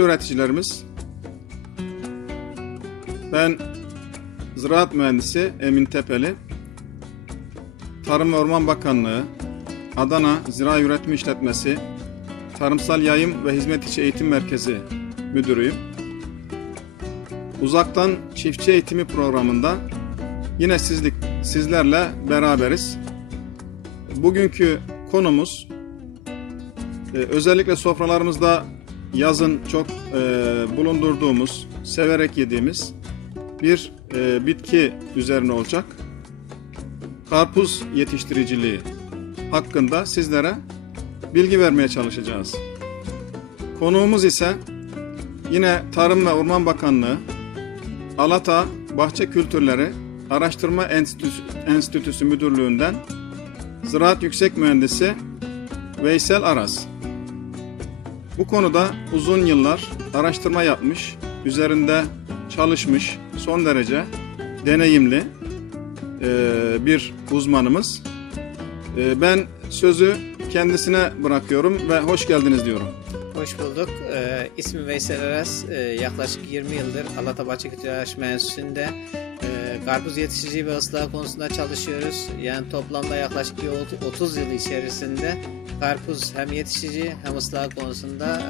Değerli üreticilerimiz, ben Ziraat Mühendisi Emin Tepeli, Tarım ve Orman Bakanlığı, Adana Zira Üretim İşletmesi, Tarımsal Yayım ve Hizmet İçi Eğitim Merkezi Müdürüyüm. Uzaktan Çiftçi Eğitimi programında yine sizlik, sizlerle beraberiz. Bugünkü konumuz ee, özellikle sofralarımızda yazın çok e, bulundurduğumuz, severek yediğimiz bir e, bitki üzerine olacak. Karpuz yetiştiriciliği hakkında sizlere bilgi vermeye çalışacağız. Konuğumuz ise yine Tarım ve Orman Bakanlığı Alata Bahçe Kültürleri Araştırma Enstitüsü, Enstitüsü Müdürlüğü'nden Ziraat Yüksek Mühendisi Veysel Aras. Bu konuda uzun yıllar araştırma yapmış, üzerinde çalışmış, son derece deneyimli e, bir uzmanımız. E, Ben sözü kendisine bırakıyorum ve hoş geldiniz diyorum. Hoş bulduk. Ee, ismim Veysel Aras. Ee, yaklaşık 20 yıldır Alatabahçe Kültür Araştırma Enstitüsü'nde e, karpuz yetişiciliği ve ıslahı konusunda çalışıyoruz. Yani toplamda yaklaşık bir 30 yıl içerisinde karpuz hem yetişici hem ıslahı konusunda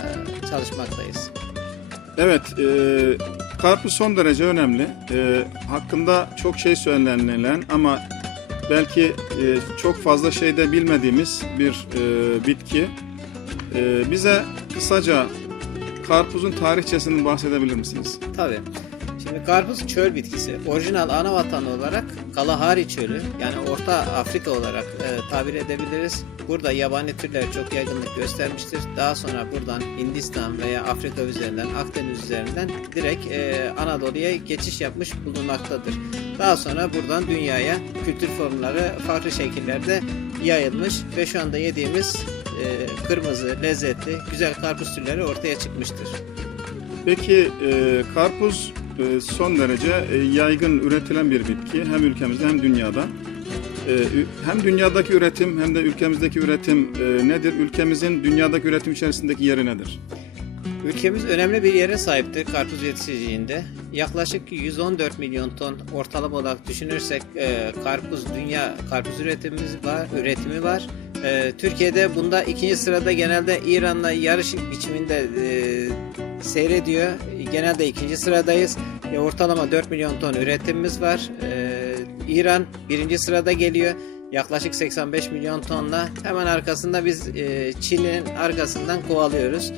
e, çalışmaktayız. Evet, e, karpuz son derece önemli. E, hakkında çok şey söylenilen ama belki e, çok fazla şeyde bilmediğimiz bir e, bitki. E, bize kısaca karpuzun tarihçesini bahsedebilir misiniz? Tabii. Şimdi karpuz çöl bitkisi. Orijinal ana vatanı olarak Kalahari çölü yani Orta Afrika olarak e, tabir edebiliriz. Burada yabani türler çok yaygınlık göstermiştir. Daha sonra buradan Hindistan veya Afrika üzerinden Akdeniz üzerinden direkt e, Anadolu'ya geçiş yapmış bulunmaktadır. Daha sonra buradan dünyaya kültür formları farklı şekillerde yayılmış ve şu anda yediğimiz e, kırmızı, lezzetli, güzel karpuz türleri ortaya çıkmıştır. Peki e, karpuz son derece e, yaygın üretilen bir bitki hem ülkemizde hem dünyada. E, hem dünyadaki üretim hem de ülkemizdeki üretim e, nedir? Ülkemizin dünyadaki üretim içerisindeki yeri nedir? Ülkemiz önemli bir yere sahiptir karpuz yetişiciliğinde. Yaklaşık 114 milyon ton ortalama olarak düşünürsek e, karpuz dünya karpuz üretimimiz var, üretimi var. E, Türkiye'de bunda ikinci sırada genelde İran'la yarış biçiminde e, seyrediyor. Genelde ikinci sıradayız. E, ortalama 4 milyon ton üretimimiz var. E, İran birinci sırada geliyor. Yaklaşık 85 milyon tonla hemen arkasında biz e, Çin'in arkasından kovalıyoruz.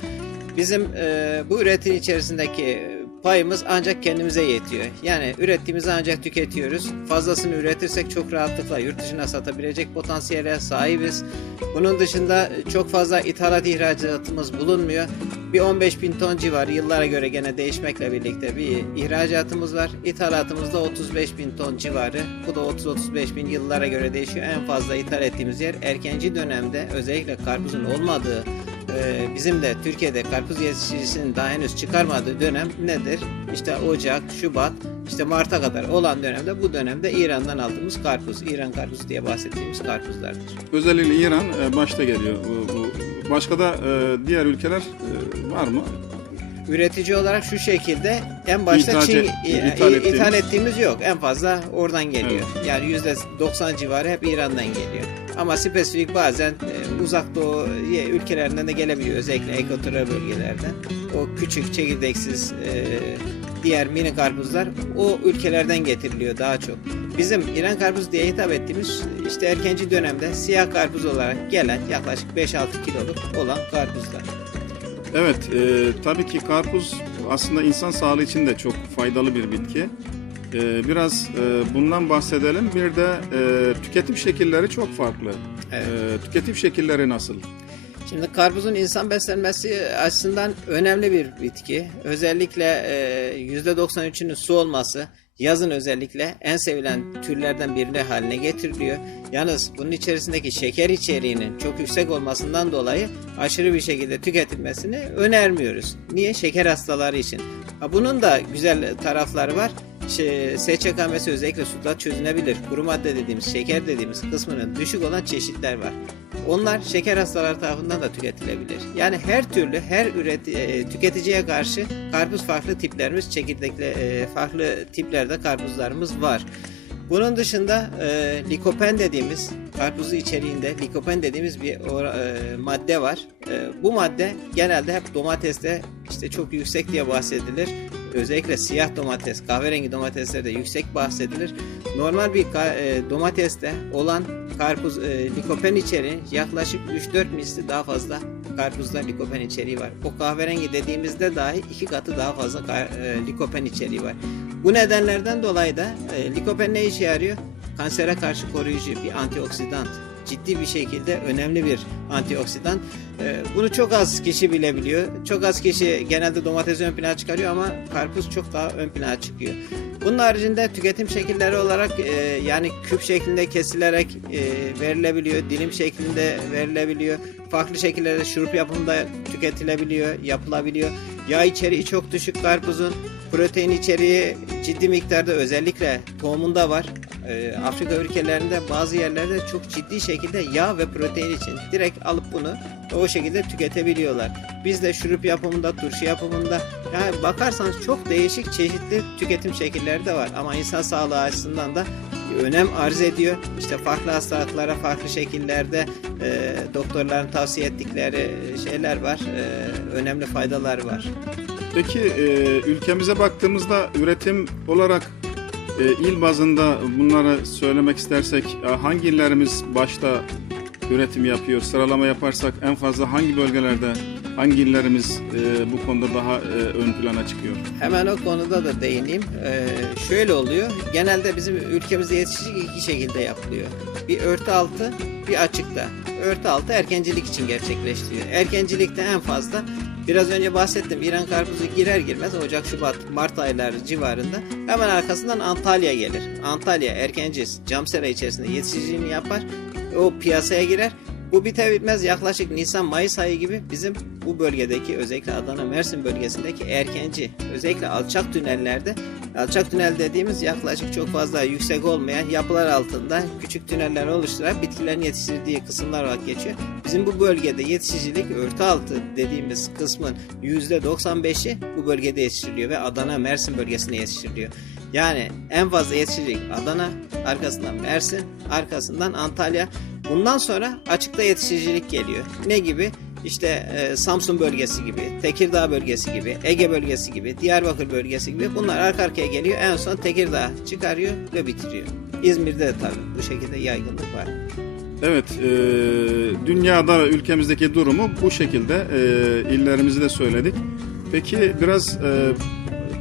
Bizim e, bu üretim içerisindeki payımız ancak kendimize yetiyor. Yani ürettiğimizi ancak tüketiyoruz. Fazlasını üretirsek çok rahatlıkla yurt dışına satabilecek potansiyele sahibiz. Bunun dışında çok fazla ithalat ihracatımız bulunmuyor. Bir 15 bin ton civarı yıllara göre gene değişmekle birlikte bir ihracatımız var. İthalatımız da 35 bin ton civarı. Bu da 30-35 bin yıllara göre değişiyor. En fazla ithal ettiğimiz yer erkenci dönemde özellikle karpuzun olmadığı ee, bizim de Türkiye'de karpuz yetiştiricisinin daha henüz çıkarmadığı dönem nedir? İşte Ocak, Şubat, işte Mart'a kadar olan dönemde bu dönemde İran'dan aldığımız karpuz, İran karpuzu diye bahsettiğimiz karpuzlardır. Özellikle İran e, başta geliyor. Bu, bu. Başka da e, diğer ülkeler e, var mı? Üretici olarak şu şekilde en başta İthal- Çin ithal ithal, ettiğimiz. ithal ettiğimiz yok. En fazla oradan geliyor. Yani %90 civarı hep İran'dan geliyor. Ama spesifik bazen e, uzak doğu ülkelerinden de gelebiliyor. Özellikle ekvatoral bölgelerden. O küçük çekirdeksiz e, diğer mini karpuzlar o ülkelerden getiriliyor daha çok. Bizim İran karpuz diye hitap ettiğimiz işte erkenci dönemde siyah karpuz olarak gelen yaklaşık 5-6 kiloluk olan karpuzlar. Evet, e, tabii ki karpuz aslında insan sağlığı için de çok faydalı bir bitki. E, biraz e, bundan bahsedelim. Bir de e, tüketim şekilleri çok farklı. Evet. E, tüketim şekilleri nasıl? Şimdi karpuzun insan beslenmesi açısından önemli bir bitki. Özellikle e, %93'ünün su olması yazın özellikle en sevilen türlerden birini haline getiriliyor. Yalnız bunun içerisindeki şeker içeriğinin çok yüksek olmasından dolayı aşırı bir şekilde tüketilmesini önermiyoruz. Niye? Şeker hastaları için. Ha, bunun da güzel tarafları var. Şey, SÇKM'si özellikle suda çözünebilir. Kuru madde dediğimiz, şeker dediğimiz kısmının düşük olan çeşitler var. Onlar şeker hastaları tarafından da tüketilebilir. Yani her türlü her üreti, e, tüketiciye karşı karpuz farklı tiplerimiz, çekirdekli e, farklı tiplerde karpuzlarımız var. Bunun dışında e, likopen dediğimiz karpuzu içeriğinde likopen dediğimiz bir e, madde var. E, bu madde genelde hep domateste işte çok yüksek diye bahsedilir. Özellikle siyah domates, kahverengi domateslerde yüksek bahsedilir. Normal bir e, domateste olan karpuz e, likopen içeriği yaklaşık 3-4 misli daha fazla karpuzda likopen içeriği var. O kahverengi dediğimizde dahi iki katı daha fazla e, likopen içeriği var. Bu nedenlerden dolayı da e, likopen ne işe yarıyor? Kansere karşı koruyucu bir antioksidan. Ciddi bir şekilde önemli bir antioksidan. E, bunu çok az kişi bilebiliyor. Çok az kişi genelde domatesi ön plana çıkarıyor ama karpuz çok daha ön plana çıkıyor. Bunun haricinde tüketim şekilleri olarak e, yani küp şeklinde kesilerek e, verilebiliyor, dilim şeklinde verilebiliyor. Farklı şekillerde şurup yapımında tüketilebiliyor, yapılabiliyor. Yağ içeriği çok düşük karpuzun. Protein içeriği ciddi miktarda özellikle tohumunda var. Ee, Afrika ülkelerinde bazı yerlerde çok ciddi şekilde yağ ve protein için direkt alıp bunu o şekilde tüketebiliyorlar. Biz de şurup yapımında, turşu yapımında yani bakarsanız çok değişik çeşitli tüketim şekilleri de var. Ama insan sağlığı açısından da önem arz ediyor. İşte farklı hastalıklara farklı şekillerde e, doktorların tavsiye ettikleri şeyler var. E, önemli faydalar var. Peki e, ülkemize baktığımızda üretim olarak e, il bazında bunları söylemek istersek e, hangi illerimiz başta üretim yapıyor? Sıralama yaparsak en fazla hangi bölgelerde hangi illerimiz e, bu konuda daha e, ön plana çıkıyor? Hemen o konuda da değineyim. Ee, şöyle oluyor. Genelde bizim ülkemizde yetişicilik iki şekilde yapılıyor. Bir örtü altı, bir açıkta. Örtü altı erkencilik için gerçekleştiriyor. Erkencilikte en fazla Biraz önce bahsettim İran karpuzu girer girmez Ocak, Şubat, Mart ayları civarında hemen arkasından Antalya gelir. Antalya erkenci Camsera içerisinde yetişiciliğini yapar. O piyasaya girer. Bu biter bitmez yaklaşık Nisan-Mayıs ayı gibi bizim bu bölgedeki özellikle Adana Mersin bölgesindeki erkenci özellikle alçak tünellerde alçak tünel dediğimiz yaklaşık çok fazla yüksek olmayan yapılar altında küçük tüneller oluşturarak bitkilerin yetiştirdiği kısımlar olarak geçiyor. Bizim bu bölgede yetişicilik örtü altı dediğimiz kısmın %95'i bu bölgede yetiştiriliyor ve Adana Mersin bölgesinde yetiştiriliyor. Yani en fazla yetişicilik Adana, arkasından Mersin, arkasından Antalya. Bundan sonra açıkta yetişicilik geliyor. Ne gibi? İşte e, Samsun bölgesi gibi, Tekirdağ bölgesi gibi, Ege bölgesi gibi, Diyarbakır bölgesi gibi bunlar arka arkaya geliyor. En son Tekirdağ çıkarıyor ve bitiriyor. İzmir'de de tabii bu şekilde yaygınlık var. Evet, e, dünyada ülkemizdeki durumu bu şekilde e, illerimizi de söyledik. Peki biraz e,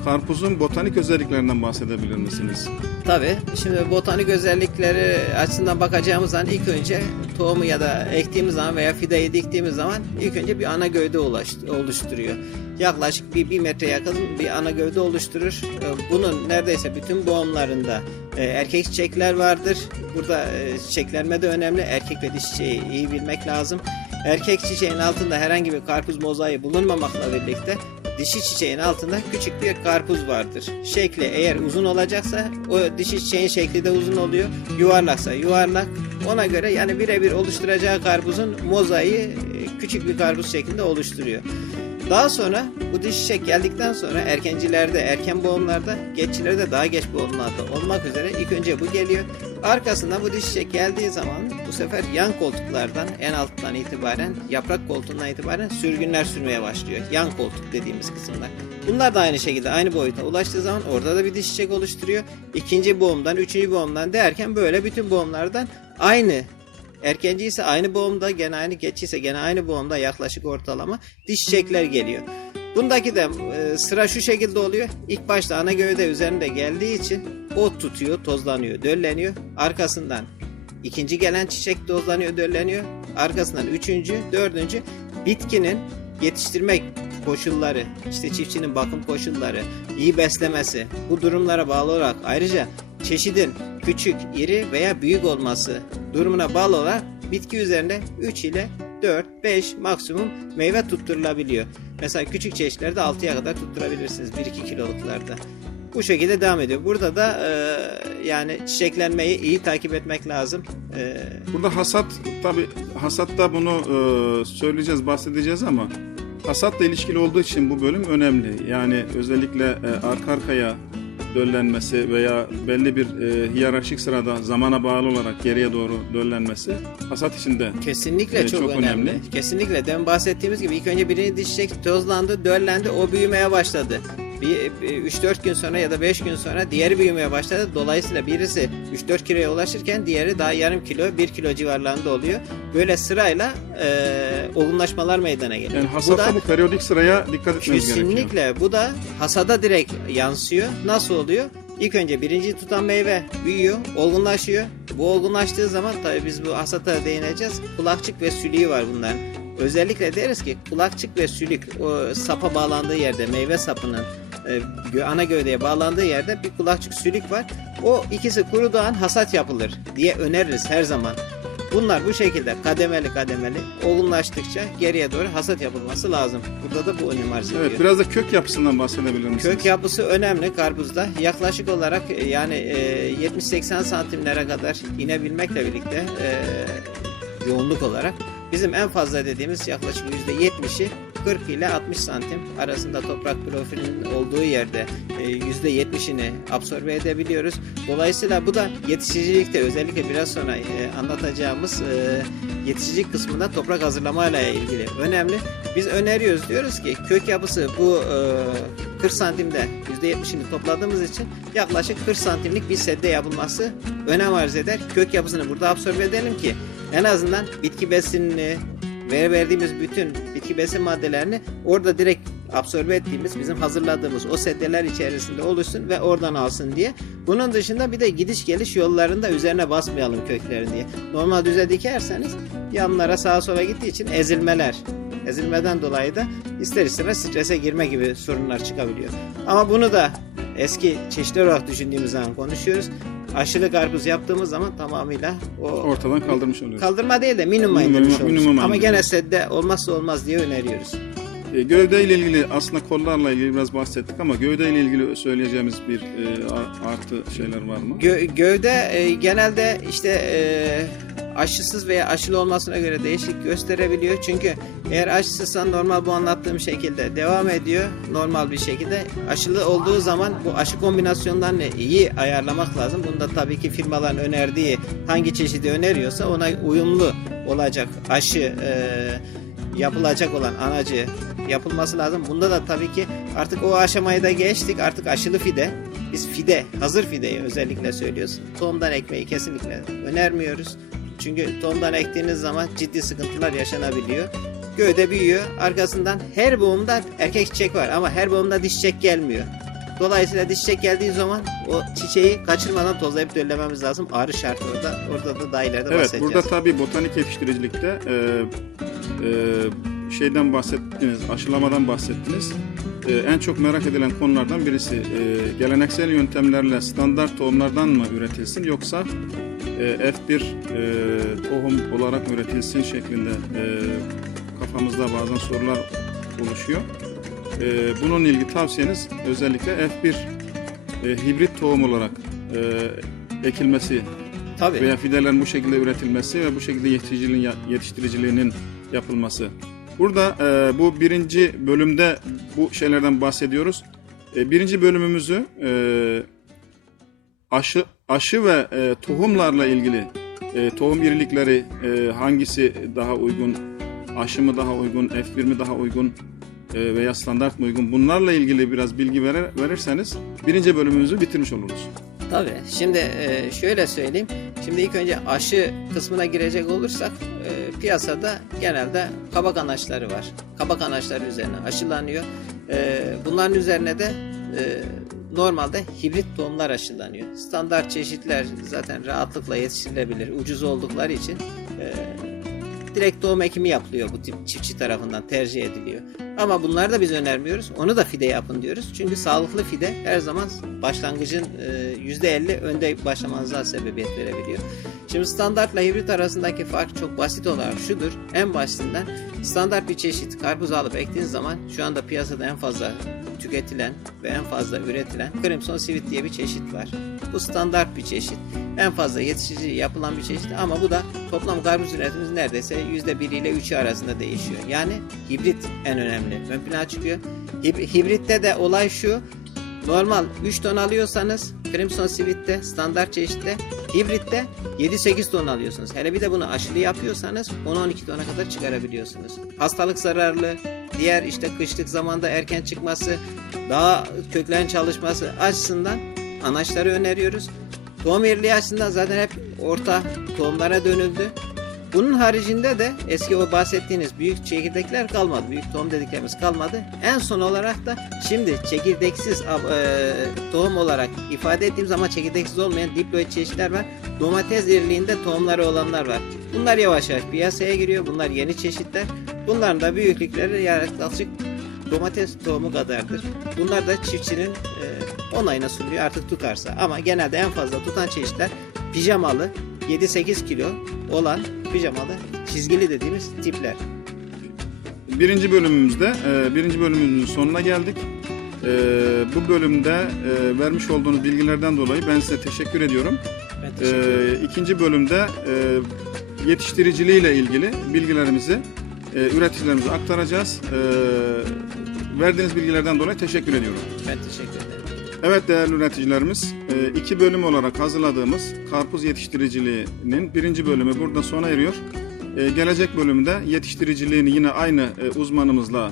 karpuzun botanik özelliklerinden bahsedebilir misiniz? Tabii. Şimdi botanik özellikleri açısından bakacağımız zaman ilk önce tohumu ya da ektiğimiz zaman veya fideyi diktiğimiz zaman ilk önce bir ana gövde oluşturuyor. Yaklaşık bir, bir metre yakın bir ana gövde oluşturur. Ee, Bunun neredeyse bütün boğumlarında e, erkek çiçekler vardır. Burada e, çiçeklenme de önemli. Erkek ve dişi çiçeği iyi bilmek lazım. Erkek çiçeğin altında herhangi bir karpuz mozaiği bulunmamakla birlikte dişi çiçeğin altında küçük bir karpuz vardır. Şekli eğer uzun olacaksa o dişi çiçeğin şekli de uzun oluyor. Yuvarlaksa yuvarlak. Ona göre yani birebir oluşturacağı karpuzun mozaiği e, küçük bir karpuz şeklinde oluşturuyor. Daha sonra bu diş çiçek geldikten sonra erkencilerde, erken boğumlarda, geççilerde daha geç boğumlarda olmak üzere ilk önce bu geliyor. Arkasından bu diş çiçek geldiği zaman bu sefer yan koltuklardan en alttan itibaren yaprak koltuğundan itibaren sürgünler sürmeye başlıyor. Yan koltuk dediğimiz kısımlar. Bunlar da aynı şekilde aynı boyuta ulaştığı zaman orada da bir diş çiçek oluşturuyor. İkinci boğumdan, üçüncü boğumdan derken böyle bütün boğumlardan aynı Erkenci ise aynı boğumda, gene aynı geçi ise gene aynı boğumda yaklaşık ortalama diş çiçekler geliyor. Bundaki de e, sıra şu şekilde oluyor. İlk başta ana gövde üzerinde geldiği için ot tutuyor, tozlanıyor, dölleniyor. Arkasından ikinci gelen çiçek tozlanıyor, dölleniyor. Arkasından üçüncü, dördüncü bitkinin yetiştirmek koşulları, işte çiftçinin bakım koşulları, iyi beslemesi, bu durumlara bağlı olarak ayrıca çeşidin küçük, iri veya büyük olması durumuna bağlı olarak bitki üzerinde 3 ile 4, 5 maksimum meyve tutturulabiliyor. Mesela küçük çeşitlerde 6'ya kadar tutturabilirsiniz 1-2 kiloluklarda. Bu şekilde devam ediyor. Burada da e, yani çiçeklenmeyi iyi takip etmek lazım. E, Burada hasat tabi hasatta bunu e, söyleyeceğiz, bahsedeceğiz ama hasatla ilişkili olduğu için bu bölüm önemli. Yani özellikle e, arka arkaya döllenmesi veya belli bir e, hiyerarşik sırada zamana bağlı olarak geriye doğru döllenmesi hasat içinde Kesinlikle Evet, çok, çok önemli. önemli. Kesinlikle demin bahsettiğimiz gibi ilk önce birini dişecek, tozlandı, döllendi, o büyümeye başladı. Bir, bir 3-4 gün sonra ya da 5 gün sonra diğeri büyümeye başladı. Dolayısıyla birisi 3-4 kiloya ulaşırken diğeri daha yarım kilo, 1 kilo civarlarında oluyor. Böyle sırayla e, olgunlaşmalar meydana geliyor. yani Bu hasatta da bu periyodik sıraya dikkat etmemiz gerekiyor. Kesinlikle. Bu da hasada direkt yansıyor. Nasıl oluyor? İlk önce birinci tutan meyve büyüyor, olgunlaşıyor. Bu olgunlaştığı zaman tabii biz bu hasata değineceğiz. Kulakçık ve sülüğü var bunların. Özellikle deriz ki kulakçık ve sülük o sapa bağlandığı yerde meyve sapının e, ana gövdeye bağlandığı yerde bir kulakçık sülük var. O ikisi kuruduğu an hasat yapılır diye öneririz her zaman. Bunlar bu şekilde kademeli kademeli olgunlaştıkça geriye doğru hasat yapılması lazım. Burada da bu önem arz ediyor. Evet, biraz da kök yapısından bahsedebilir misiniz? Kök yapısı önemli karpuzda. Yaklaşık olarak e, yani e, 70-80 santimlere kadar inebilmekle birlikte e, yoğunluk olarak bizim en fazla dediğimiz yaklaşık %70'i 40 ile 60 santim arasında toprak profilinin olduğu yerde e, %70'ini absorbe edebiliyoruz. Dolayısıyla bu da yetişicilikte özellikle biraz sonra e, anlatacağımız e, yetişicilik kısmında toprak hazırlamayla ilgili önemli. Biz öneriyoruz diyoruz ki kök yapısı bu e, 40 santimde %70'ini topladığımız için yaklaşık 40 santimlik bir sedye yapılması önem arz eder. Kök yapısını burada absorbe edelim ki en azından bitki besinini verdiğimiz bütün bitki besin maddelerini orada direkt absorbe ettiğimiz bizim hazırladığımız o sedyeler içerisinde oluşsun ve oradan alsın diye. Bunun dışında bir de gidiş geliş yollarında üzerine basmayalım köklerin diye. Normal düze dikerseniz yanlara sağa sola gittiği için ezilmeler ezilmeden dolayı da ister istemez strese girme gibi sorunlar çıkabiliyor. Ama bunu da eski çeşitler olarak düşündüğümüz zaman konuşuyoruz. Aşılı karpuz yaptığımız zaman tamamıyla o Ortadan kaldırmış oluyoruz. kaldırma değil de minimuma Minimum- indirmiş minimum Ama gene sedde olmazsa olmaz diye öneriyoruz. E, Gövde ile ilgili aslında kollarla ilgili biraz bahsettik ama gövde ile ilgili söyleyeceğimiz bir e, artı şeyler var mı? Gö- gövde e, genelde işte e, aşısız veya aşılı olmasına göre değişiklik gösterebiliyor. Çünkü eğer aşısızsan normal bu anlattığım şekilde devam ediyor. Normal bir şekilde. Aşılı olduğu zaman bu aşı kombinasyonlarını iyi ayarlamak lazım. Bunda tabii ki firmaların önerdiği hangi çeşidi öneriyorsa ona uyumlu olacak aşı e, yapılacak olan anacı yapılması lazım. Bunda da tabii ki artık o aşamayı da geçtik. Artık aşılı fide biz fide, hazır fideyi özellikle söylüyoruz. Tohumdan ekmeyi kesinlikle önermiyoruz. Çünkü tohumdan ektiğiniz zaman ciddi sıkıntılar yaşanabiliyor. Gövde büyüyor. Arkasından her boğumda erkek çiçek var ama her boğumda diş çiçek gelmiyor. Dolayısıyla diş çiçek geldiği zaman o çiçeği kaçırmadan tozlayıp döllememiz lazım. Ağrı şartı orada. Orada da daha ileride Evet, bahsedeceğiz. burada tabii botanik yetiştiricilikte e, e, şeyden bahsettiniz, aşılamadan bahsettiniz. E, en çok merak edilen konulardan birisi e, geleneksel yöntemlerle standart tohumlardan mı üretilsin yoksa F1 e, tohum olarak üretilsin şeklinde e, kafamızda bazen sorular oluşuyor. E, bununla ilgili tavsiyeniz özellikle F1 e, hibrit tohum olarak e, ekilmesi Tabii. veya fidelerin bu şekilde üretilmesi ve bu şekilde yetiştiriciliğin, yetiştiriciliğinin yapılması. Burada e, bu birinci bölümde bu şeylerden bahsediyoruz. E, birinci bölümümüzü e, aşı aşı ve e, tohumlarla ilgili e, tohum irilikleri e, hangisi daha uygun, aşı mı daha uygun, F1 mi daha uygun e, veya standart mı uygun bunlarla ilgili biraz bilgi verir, verirseniz birinci bölümümüzü bitirmiş oluruz. Tabii. Şimdi e, şöyle söyleyeyim. Şimdi ilk önce aşı kısmına girecek olursak e, piyasada genelde kabak anaçları var. Kabak anaçları üzerine aşılanıyor. E, bunların üzerine de e, normalde hibrit tohumlar aşılanıyor. Standart çeşitler zaten rahatlıkla yetiştirilebilir. Ucuz oldukları için e, direkt tohum ekimi yapılıyor bu tip çiftçi tarafından tercih ediliyor. Ama bunları da biz önermiyoruz. Onu da fide yapın diyoruz. Çünkü sağlıklı fide her zaman başlangıcın e, %50 önde başlamanıza sebebiyet verebiliyor. Şimdi standartla hibrit arasındaki fark çok basit olarak şudur. En basitinden standart bir çeşit karpuz alıp ektiğiniz zaman şu anda piyasada en fazla tüketilen ve en fazla üretilen Crimson Sweet diye bir çeşit var. Bu standart bir çeşit. En fazla yetişici yapılan bir çeşit ama bu da toplam karpuz üretimimiz neredeyse %1 ile 3'ü arasında değişiyor. Yani hibrit en önemli. Ön plana çıkıyor. Hib- hibritte de olay şu. Normal 3 ton alıyorsanız Crimson Sweet'te standart çeşitte hibritte 7-8 ton alıyorsunuz. Hele bir de bunu aşılı yapıyorsanız 10-12 tona kadar çıkarabiliyorsunuz. Hastalık zararlı, diğer işte kışlık zamanda erken çıkması, daha köklerin çalışması açısından anaçları öneriyoruz. Tohum irliği açısından zaten hep orta tohumlara dönüldü. Bunun haricinde de eski o bahsettiğiniz büyük çekirdekler kalmadı. Büyük tohum dediklerimiz kalmadı. En son olarak da şimdi çekirdeksiz e, tohum olarak ifade ettiğim zaman çekirdeksiz olmayan diploid çeşitler var. Domates irliğinde tohumları olanlar var. Bunlar yavaş yavaş piyasaya giriyor. Bunlar yeni çeşitler. Bunların da büyüklükleri yaklaşık domates tohumu kadardır. Bunlar da çiftçinin e, onayına sunuyor artık tutarsa. Ama genelde en fazla tutan çeşitler pijamalı 7-8 kilo olan pijamalı çizgili dediğimiz tipler. Birinci bölümümüzde, e, birinci bölümümüzün sonuna geldik. E, bu bölümde e, vermiş olduğunuz bilgilerden dolayı ben size teşekkür ediyorum. Ben teşekkür ederim. İkinci bölümde yetiştiriciliği ile ilgili bilgilerimizi üreticilerimize aktaracağız. Verdiğiniz bilgilerden dolayı teşekkür ediyorum. Ben teşekkür ederim. Evet değerli üreticilerimiz, e, iki bölüm olarak hazırladığımız karpuz yetiştiriciliğinin birinci bölümü burada sona eriyor. E, Gelecek bölümde yetiştiriciliğini yine aynı e, uzmanımızla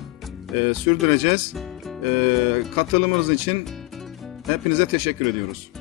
sürdüreceğiz. Katılımınız için hepinize teşekkür ediyoruz.